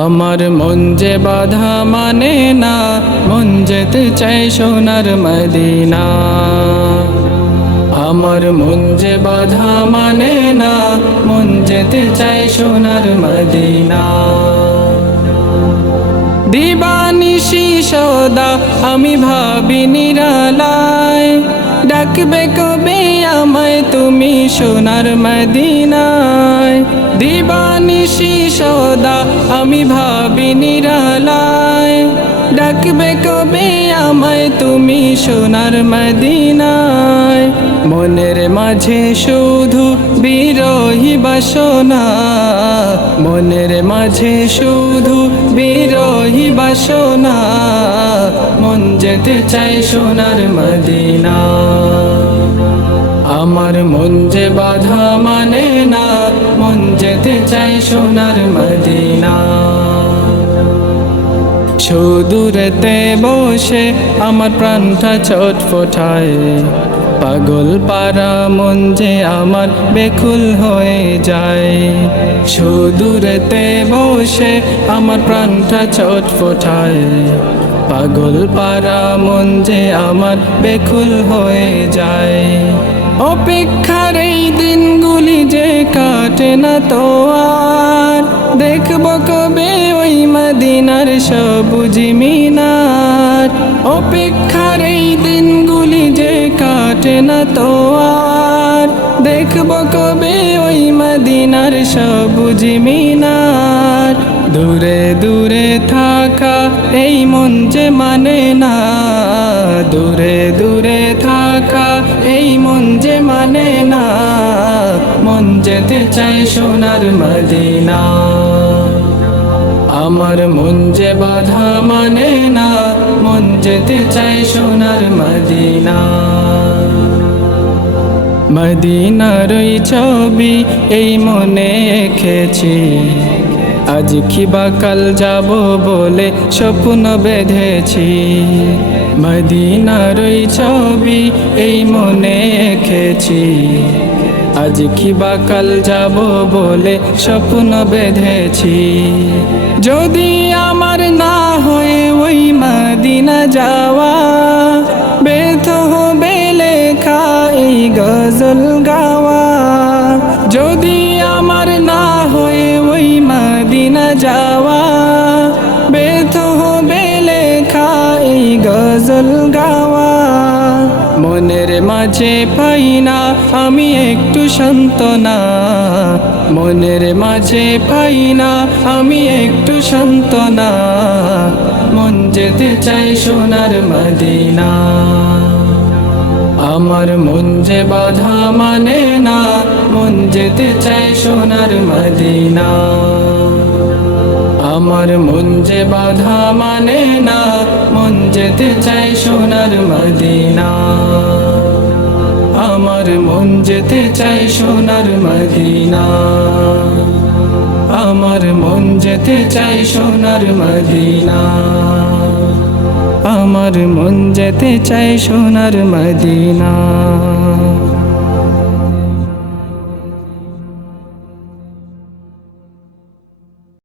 আমার মন যে বাধা মানে না, মন যেতে চাই সোনার মদিনা। আমার মন যে বাধা মানে না, মন যেতে চাই সোনার মদিনা। দিবানিশি সদা আমি ভাবি নিরালায়, ডাকবে কবে আমায় তুমি সোনার মদিনায়। দিবানিশি সদা আমি ভাবি নিরালায়, ডাকবে কবে আমায় তুমি সোনার মদিনায়। মনের মাঝে শুধু বিরহী বাসনা, মনের মাঝে শুধু বিরহী বাসনা, মন যেতে চাই সোনার মদিনা। আমার মন যে বাধা মানে না, মন যেতে চাই সোনার মদিনা। সুদূরেতে বসে আমার প্রাণটা ছটফটায়, পাগল পারা মন যে আমার বেকুল হয়ে যায়। সুদূরেতে বসে আমার প্রাণটা ছটফটায়, পাগল পারা মন যে আমার বেকুল হয়ে যায়। অপেক্ষার এই দিনগুলি যে কাটে না তো আর, দেখব কবে ওই মদিনার সবুজ মিনার। অপেক্ষার এই দিনগুলি যে কাটে না তো আর, দেখব কবে ওই মদিনার সবুজ মিনার। দূরে দূরে থাকা এই মন যে মানে না, দূরে দূরে থাকা এই মন যে মানে না, মন যেতে চাই সোনার মদিনা। আমার মন যে বাধা মানে না, মন যেতে চাই সোনার মদিনা। মদিনার ওই ছবি এই মনে এঁকেছি, আজ কি বা কাল যাব বলে স্বপ্ন বেঁধেছি। মদিনার ওই ছবি এই মনে এঁকেছি, আজ কি বা কাল যাব বলে স্বপ্ন বেঁধেছি। যদি আমার না হয়ে ওই মদিনা যাওয়া, ব্যর্থ হবে লেখা এই গজল গাওয়া। যদি আমার না হয়ে ওই মদিনা যাওয়া, ব্যর্থ হবে লেখা এই গজল গাওয়া। মনের মাঝে পাই না আমি একটু সান্ত্বনা, মনের মাঝে পাই না আমি একটু সান্ত্বনা, মন যেতে চাই সোনার মদিনা। আমার মন যে বাধা মানে না, মন যেতে চাই সোনার মদিনা। আমার মন যে বাধা মানে না, মন যেতে চাই সোনার মদিনা। আমার মন যেতে চাই সোনার মদিনা। আমার মন যেতে চাই সোনার মদিনা। আমার মন যেতে চাই সোনার মদিনা।